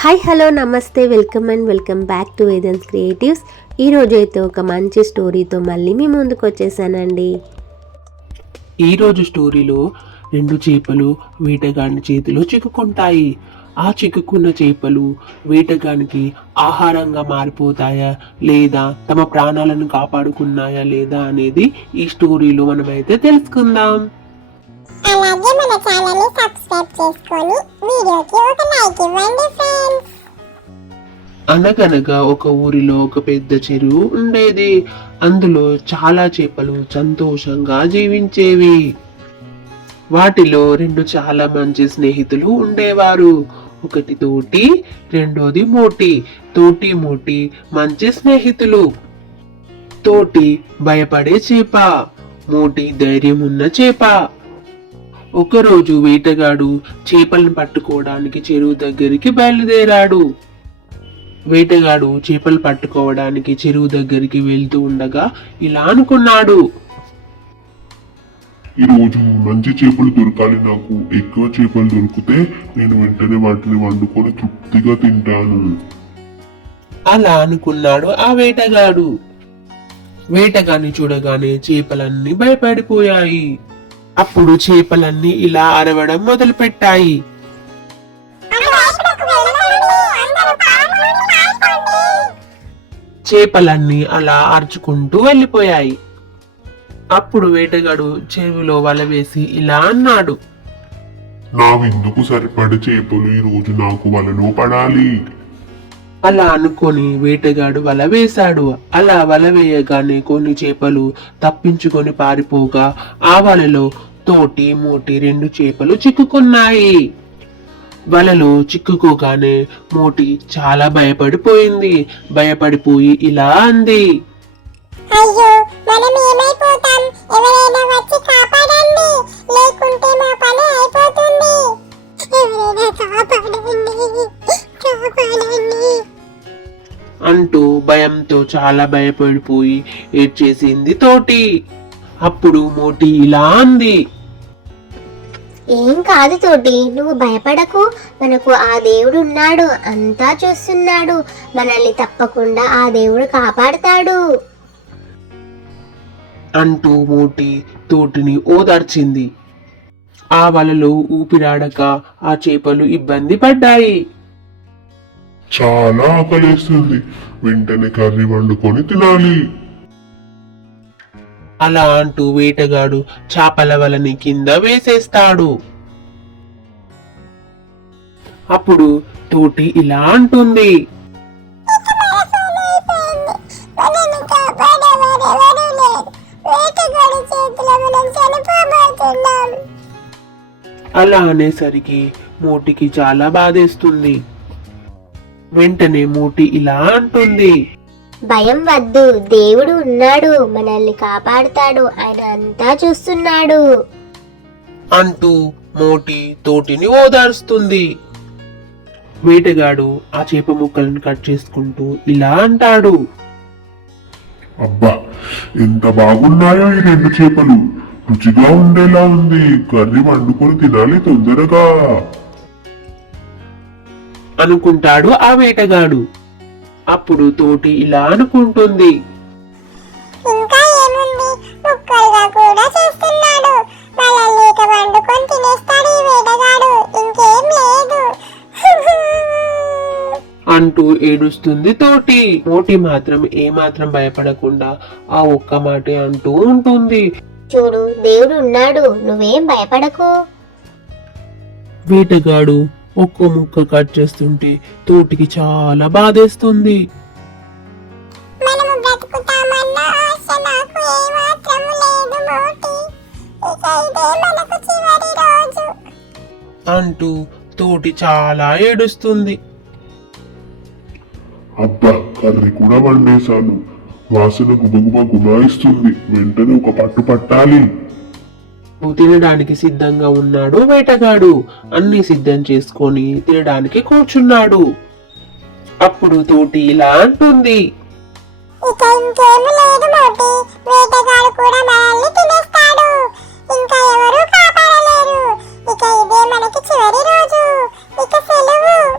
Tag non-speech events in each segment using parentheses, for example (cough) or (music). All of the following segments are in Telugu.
Hi hello namaste welcome and welcome back to Vedans creatives ఈరోజు అయితే ఒక మంచి స్టోరీతో మళ్ళీ మీ ముందుకు వచ్చేసానండి. ఈరోజు స్టోరీలో రెండు చేపలు వేటగాని చేతిలో చిక్కుకుంటాయి. ఆ చిక్కుకున్న చేపలు వేటగానికి ఆహారంగా మారిపోతాయా లేదా తమ ప్రాణాలను కాపాడుకున్నాయా లేదా అనేది ఈ స్టోరీలో మనమైతే తెలుసుకుందాం. ఛానల్ని సబ్స్క్రైబ్ చేసుకొని వీడియోకి ఒక లైక్ ఇవ్వండి ఫ్రెండ్స్. అనగనగా ఒక ఊరిలో ఒక పెద్ద చెరువు ఉండేది. అందులో చాలా చేపలు సంతోషంగా జీవించేవి. వాటిలో రెండు చాలా మంచి స్నేహితులు ఉండేవారు. ఒకటి తోటి రెండోది మోటి. తోటి మోటి మంచి స్నేహితులు. తోటి భయపడే చేప మోటి ధైర్యం ఉన్న చేప. ఒకరోజు వేటగాడు చేపలను పట్టుకోవడానికి చెరువు దగ్గరికి బయలుదేరాడు. వేటగాడు చేపలు పట్టుకోవడానికి చెరువు దగ్గరికి వెళ్తూ ఉండగా ఇలా అనుకున్నాడు. ఈ రోజు మంచి చేపలు దొరకాలి నాకు. ఎక్కువ చేపలు దొరికితే నేను వెంటనే వాటిని వండుకొని తృప్తిగా తింటాను. అలా అనుకున్నాడు ఆ వేటగాడు. వేటగాన్ని చూడగానే చేపలన్నీ భయపడిపోయాయి. అప్పుడు చేపలన్నీ ఇలా అరవడం మొదలుపెట్టాయి. చేపలన్నీ అలా అరుచుకుంటూ వెళ్ళిపోయాయి. అప్పుడు వేటగాడు చెరువులో వల వేసి ఇలా అన్నాడు. నా విందుకు సరిపడ చేపలు ఈ రోజు నాకు వలలో పడాలి. అలా అనుకొని వేటగాడు వల వేశాడు. అలా వల వేయగానే కొన్ని చేపలు తప్పించుకొని పారిపోగా ఆ వలలో తోటి మోటి రెండు చేపలు చిక్కుకున్నాయి. వలలో చిక్కుకోగానే మోటి చాలా భయపడిపోయింది. భయపడిపోయి ఇలా అంది. అయ్యో మనం ఏమైపోతాం? ఎవరైనా భయంతో చాలా భయపడిపోయి ఏడ్చేసింది తోటి. అప్పుడు మోటి ఇలా అంది. ఏం కాదు తోటి నువ్వు భయపడకు. మనకు ఆ దేవుడు ఉన్నాడు అంతా చూస్తున్నాడు. మనల్ని తప్పకుండా ఆ దేవుడు కాపాడుతాడు. అంటూ మోటి తోటిని ఓదార్చింది. ఆ వలలో ఊపిరాడక ఆ చేపలు ఇబ్బంది పడ్డాయి. చాలా ఆకలేస్తుంది. వెంటనే కర్రీ వండుకొని తినాలి. అలా అంటూ వేటగాడు చేపల వలని కింద వేసేస్తాడు. అప్పుడు తోటి ఇలా అంటుంది. అలా అనేసరికి మోటికి చాలా బాధేస్తుంది. వెంటనే మోటి ఇలా అంటుంది. భయం వద్దు దేవుడు ఉన్నాడు మనల్ని కాపాడుతాడు ఆయన అంతా చూస్తున్నాడు. అంటూ మోటి తోటిని ఓదారుస్తుంది. వేటగాడు ఆ చేప ముక్కలను కట్ చేసుకుంటూ ఇలా అంటాడు. అబ్బా ఎంత బాగున్నాయో ఈ రెండు చేపలు. రుచిగా ఉండేలా ఉంది. కర్రీ వండుకొని తినాలి తొందరగా. అనుకుంటాడు ఆ వేటగాడు. అప్పుడు తోటి ఇలా అనుకుంటుంది. ఇంకా ఏముంది? ముక్కలుగా కూడా చేస్తున్నాడు. మనల్ని ఇక వండుకొని తినేస్తాడు ఈ వేటగాడు. ఇంకేం లేదు. (laughs) అంటూ ఏడుస్తుంది తోటి. మోటి మాత్రం ఏమాత్రం భయపడకుండా ఆ ఒక్క మాటే అంటూ ఉంటుంది. చూడు దేవుడు ఉన్నాడు నువ్వేం భయపడకు. వేటగాడు ఒక్కో ముక్క కట్ చేస్తుంటే తోటికి చాలా బాధేస్తుంది. అంటూ తోటి చాలా ఏడుస్తుంది. అబ్బా కర్రీ కూడా వండేశాను. వాసన గుబగుబ గుమాయిస్తుంది వెంటనే ఒక పట్టు పట్టాలి. తినడానికి సిద్ధంగా ఉన్నాడు వేటగాడు. అన్ని సిద్ధం చేసుకొని తినడానికి కూర్చున్నాడు. అప్పుడు తోటి ఇలా అంటుంది. ఇక ఇంకేమి లేదు మోటి వేటగాడు కూడా మనల్ని తినేస్తాడు. ఇంకా ఎవరు కాపాడలేరు. ఇక ఇదే మనకి చివరి రోజు. ఇక సెలవు.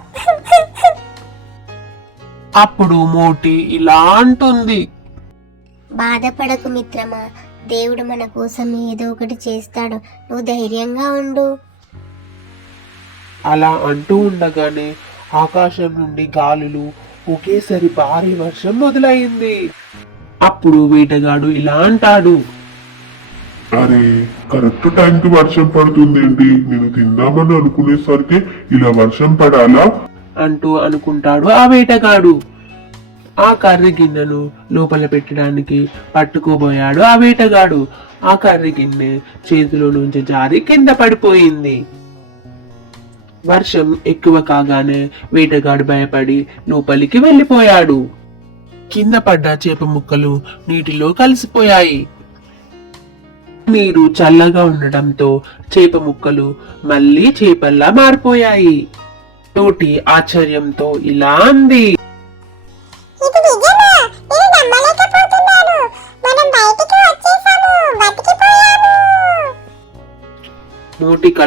అప్పుడు మోటి ఇలా అంటుంది. బాధపడకు మిత్రమా దేవుడు మన కోసం ఏదో ఒకటి చేస్తాడు. నువ్వు ధైర్యంగా ఉండు. అలా అంటూ ఉండగానే ఆకాశం నుండి గాలులు ఒకేసారి భారీ వర్షం మొదలైంది. అప్పుడు వేటగాడు ఇలా అంటాడు. అరే కరెక్ట్ టైంకి వర్షం పడుతుంది ఏంటి నేను తిందామని అనుకునేసరికి ఇలా వర్షం పడాలా? అంటూ అనుకుంటాడు ఆ వేటగాడు. ఆ కర్రీ గిన్నెను లోపల పెట్టడానికి పట్టుకోబోయాడు ఆ వేటగాడు. ఆ కర్రీ గిన్నె చేతిలో నుంచి జారి కింద పడిపోయింది. వర్షం ఎక్కువ కాగానే వేటగాడు భయపడి లోపలికి వెళ్ళిపోయాడు. కింద పడ్డ చేప ముక్కలు నీటిలో కలిసిపోయాయి. నీరు చల్లగా ఉండటంతో చేప ముక్కలు మళ్ళీ చేపల్లా మారిపోయాయి. తోటి ఆశ్చర్యంతో ఇలా అంది.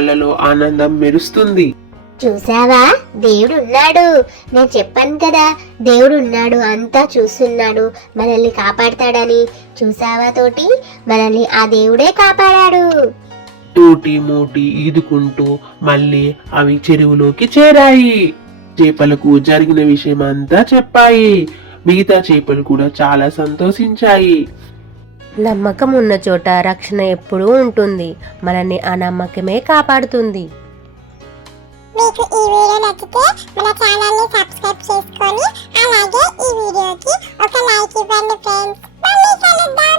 కళ్ళలో ఆనందం మెరుస్తుంది. చూసావా? దేవుడు ఉన్నాడు నేను చెప్పాను కదా దేవుడు ఉన్నాడు అంతా చూస్తున్నాడు. మనల్ని కాపాడతాడని. చూసావా తోటి? మనల్ని ఆ దేవుడే కాపాడాడు. తోటి మోటి ఈదుకుంటూ మళ్ళీ అవి చెరువులోకి చేరాయి. చేపలకు జరిగిన విషయం అంతా చెప్పాయి. మిగతా చేపలు కూడా చాలా సంతోషించాయి. నమ్మకం ఉన్న చోట రక్షణ ఎప్పుడూ ఉంటుంది. మనల్ని ఆ నమ్మకమే కాపాడుతుంది. మీకు ఈ వీడియో నచ్చితే మన ఛానల్ని సబ్స్క్రైబ్ చేసుకొని అలాగే ఈ వీడియోకి ఒక లైక్ ఇవ్వండి ఫ్రెండ్స్. మళ్ళీ కలుద్దాం.